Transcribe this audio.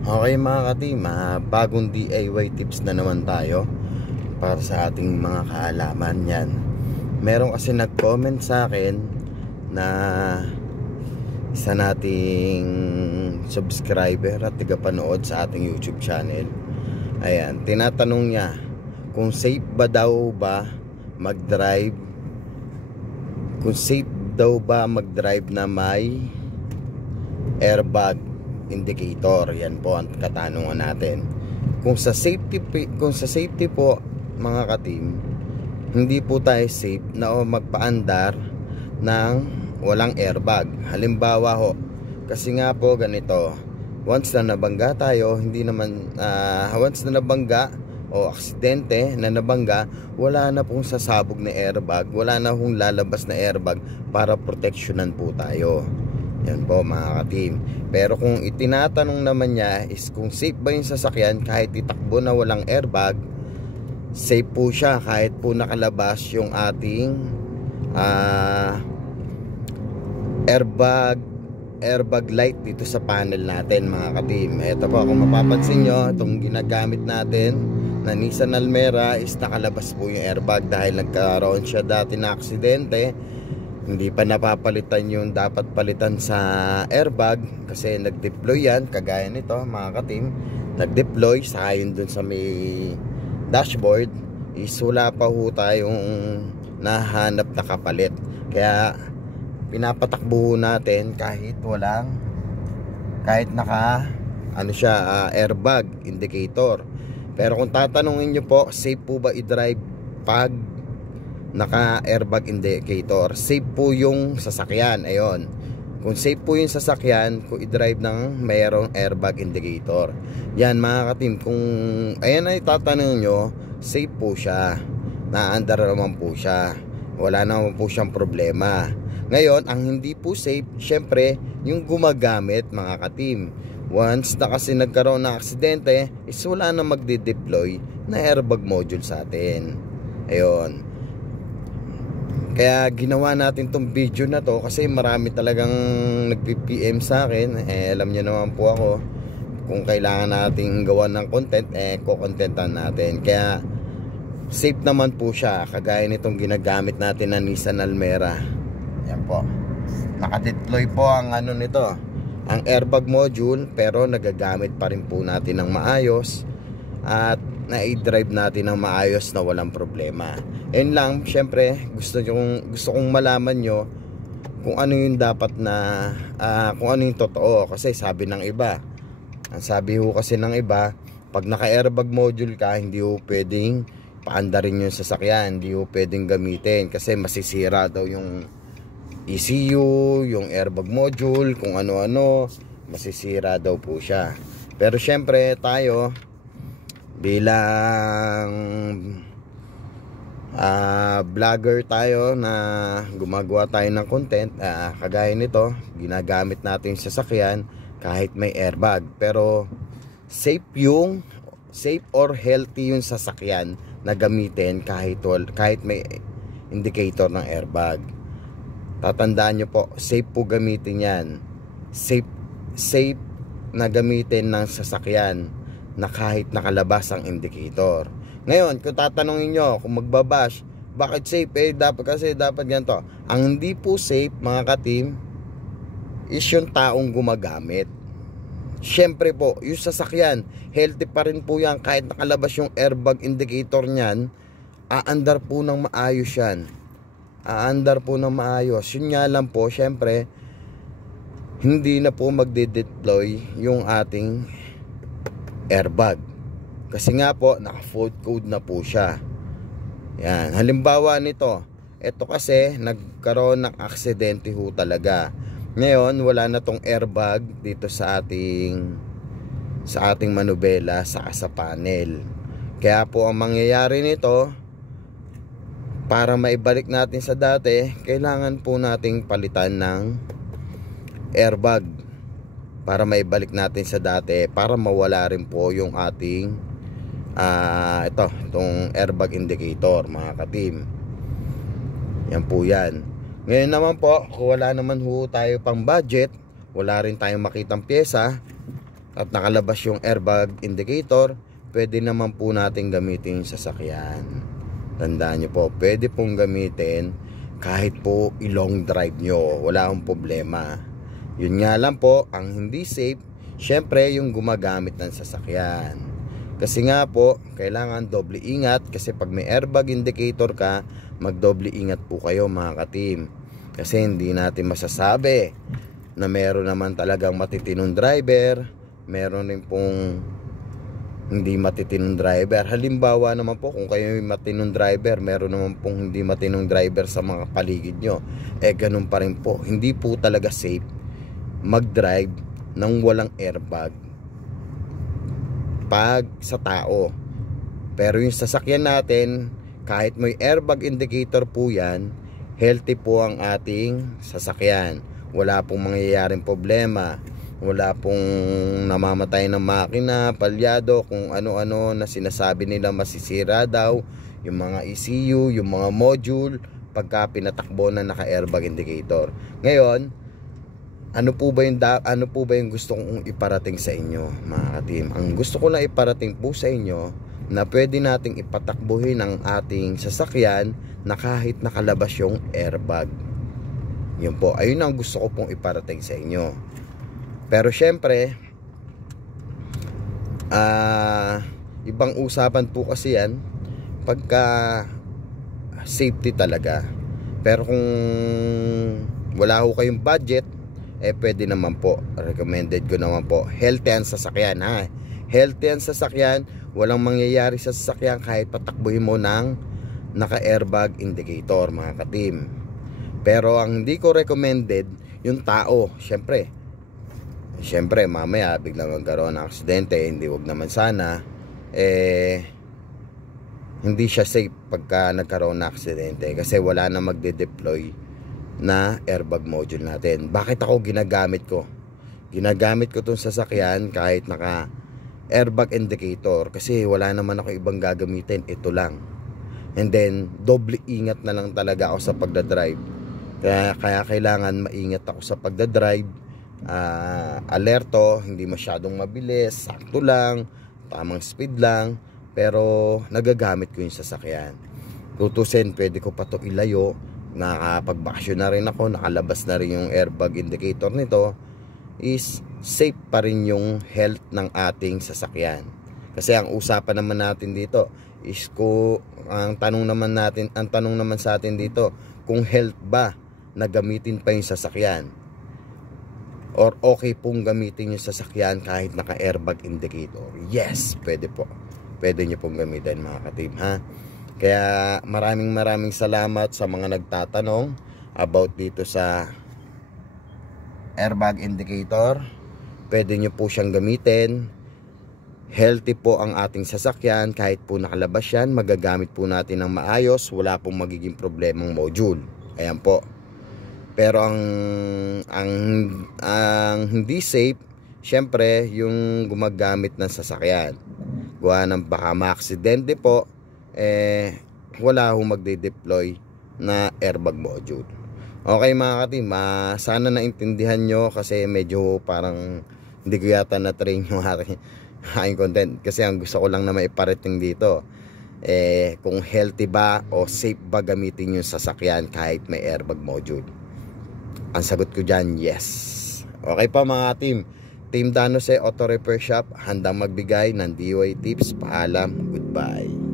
Okay mga ka-team, bagong DIY tips na naman tayo para sa ating mga kaalaman yan. Meron kasi nag-comment sa akin na isa nating subscriber at tagapanood sa ating YouTube channel. Ayan, tinatanong niya kung safe ba daw ba mag-drive, na may airbag indicator. Yan po ang katanungan natin. Kung sa safety po mga ka-team, hindi po tayo safe na magpaandar ng walang airbag. Halimbawa ho, kasi nga po ganito, once na nabangga tayo, once na nabangga o aksidente na nabangga, wala na pong sasabog na airbag, wala na pong lalabas na airbag para proteksyonan po tayo. Yan po mga ka-team. Pero kung itinatanong naman niya is kung safe ba yung sasakyan kahit itakbo na walang airbag, safe po siya kahit po nakalabas yung ating airbag light dito sa panel natin mga ka-team. Ito po, kung mapapansin nyo, itong ginagamit natin na Nissan Almera is nakalabas po yung airbag dahil nagkaroon siya dati na aksidente. Hindi pa napapalitan yung dapat palitan sa airbag kasi nag-deploy yan, kagaya nito mga ka-team. Nag-deploy sa yun dun sa may dashboard is wala pa ho tayong nahanap na kapalit. Kaya pinapatakbo natin kahit naka airbag indicator. Pero kung tatanungin nyo po, safe po ba i-drive pag naka airbag indicator? Safe po yung sasakyan. Ayun, kung safe po yung sasakyan kung i-drive ng mayroong airbag indicator. Yan mga ka-team, kung ayan ay tatanungin nyo, safe po siya, naandar naman po siya, wala naman po siyang problema. Ngayon, ang hindi po safe, syempre, yung gumagamit mga ka-team. Once na kasi nagkaroon ng aksidente, is wala na magde-deploy na airbag module sa atin. Ayun. Kaya ginawa natin tong video na to kasi marami talagang nagpi-PM sa akin. Alam niyo naman po ako, kung kailangan nating gawa ng content, ko-contentan natin. Kaya safe naman po siya, kagaya nitong ginagamit natin na Nissan Almera. Yan po, nakadeploy po ang nito, ang airbag module, pero nagagamit pa rin po natin ng maayos at na-drive natin ng maayos na walang problema. Ayun lang, syempre gusto kong malaman nyo kung ano yung dapat na kung ano yung totoo. Kasi sabi ng iba, ang sabi ho kasi ng iba, pag naka-airbag module ka, hindi ho pwedeng paandarin yung sasakyan, hindi ho pwedeng gamitin kasi masisira daw yung ECU, yung airbag module, kung ano-ano, masisira daw po siya. Pero syempre tayo bilang vlogger tayo na gumagawa tayo ng content, kagaya nito, ginagamit natin sa sasakyan kahit may airbag. Pero safe or healthy yung sasakyan na gamitin kahit may indicator ng airbag. Tatandaan nyo po, safe po gamitin yan. Safe na gamitin ng sasakyan na kahit nakalabas ang indicator. Ngayon, kung tatanungin nyo kung magbabash, bakit safe? Dapat ganito. Ang hindi po safe mga ka-team is yung taong gumagamit. Syempre po, yung sasakyan, healthy pa rin po yan kahit nakalabas yung airbag indicator nyan, aandar po ng maayos yan. Yun nga lang po, syempre hindi na po magde-deploy yung ating airbag kasi nga po naka-fault code na po siya. Yan, halimbawa nito, ito kasi nagkaroon ng aksidente ho talaga. Ngayon wala na tong airbag dito sa ating manubela sa panel. Kaya po ang mangyayari nito, para maibalik natin sa dati, kailangan po nating palitan ng airbag para maibalik natin sa dati, para mawala rin po yung ating itong airbag indicator mga ka-team. Yan po yan. Ngayon naman po, kung wala naman ho tayo pang budget, wala rin tayong makitang pyesa, at nakalabas yung airbag indicator, pwede naman po natin gamitin yung sasakyan. Tandaan nyo po, pwede pong gamitin kahit po i-long drive nyo, wala akong problema. Yun nga lang po, ang hindi safe, syempre yung gumagamit ng sasakyan. Kasi nga po, kailangan doble ingat, kasi pag may airbag indicator ka, magdoble ingat po kayo mga ka-team. Kasi hindi natin masasabi na meron naman talagang matitinong driver, meron rin pong hindi matitinong driver. Halimbawa naman po, kung kayo may matinong driver, meron naman pong hindi matinong driver sa mga paligid nyo, ganun pa rin po. Hindi po talaga safe mag-drive ng walang airbag pag sa tao. Pero yung sasakyan natin, kahit may airbag indicator po yan, healthy po ang ating sasakyan. Wala pong mangyayaring problema, wala pong namamatay ng makina, palyado, kung ano-ano na sinasabi nila masisira daw, yung mga ECU, yung mga module, pagka pinatakbo na naka-airbag indicator. Ngayon, ano po ba yung gusto kong iparating sa inyo mga ka-team? Ang gusto ko lang iparating po sa inyo na pwede nating ipatakbuhin ang ating sasakyan na kahit nakalabas yung airbag. Yun po, ayun ang gusto ko pong iparating sa inyo. Pero syempre, ibang usapan po kasi yan pagka safety talaga. Pero kung wala ho kayong budget, pwede naman po, recommended ko naman po, healthy ang sasakyan ha. Healthy ang sasakyan, walang mangyayari sa sasakyan kahit patakbuhin mo ng naka-airbag indicator mga ka-team. Pero ang hindi ko recommended, yung tao, Siyempre, mamaya biglang magkaroon ng aksidente, wag naman sana, hindi siya safe pagka nagkaroon ng aksidente kasi wala na magde-deploy na airbag module natin. Bakit ako ginagamit ko? Ginagamit ko itong sasakyan kahit naka airbag indicator kasi wala naman ako ibang gagamitin, ito lang. And then, doble ingat na lang talaga ako sa pagdadrive. Kaya kailangan maingat ako sa pagdadrive. Alerto, hindi masyadong mabilis, sakto lang, tamang speed lang, pero nagagamit ko yung sasakyan. Tutusin, pwede ko pa to ilayo, nakapagbakasyon na rin ako, nakalabas na rin yung airbag indicator nito, is safe pa rin yung health ng ating sasakyan. Kasi ang usapan naman natin dito is ang tanong naman sa atin dito, kung health ba na gamitin pa yung sasakyan, or okay pong gamitin yung sasakyan kahit naka-airbag indicator. Yes, pwede po. Pwede nyo pong gamitin mga ka-team ha. Kaya maraming salamat sa mga nagtatanong about dito sa airbag indicator. Pwede nyo po siyang gamitin. Healthy po ang ating sasakyan kahit po nakalabas yan. Magagamit po natin ng maayos. Wala pong magiging problemang module. Ayan po. Pero ang hindi safe, syempre, yung gumagamit ng sasakyan. Gawa ng baka ma-aksidente po, wala hong magde-deploy na airbag module. Okay mga ka-team, sana naintindihan nyo kasi medyo parang hindi ko yata na-train yung aking content. Kasi ang gusto ko lang na maiparating dito, kung healthy ba o safe ba gamitin yung sasakyan kahit may airbag module. Ang sagot ko dyan, yes. Okay pa mga team. Team Danose Auto Repair Shop, handang magbigay ng DIY tips. Paalam, goodbye.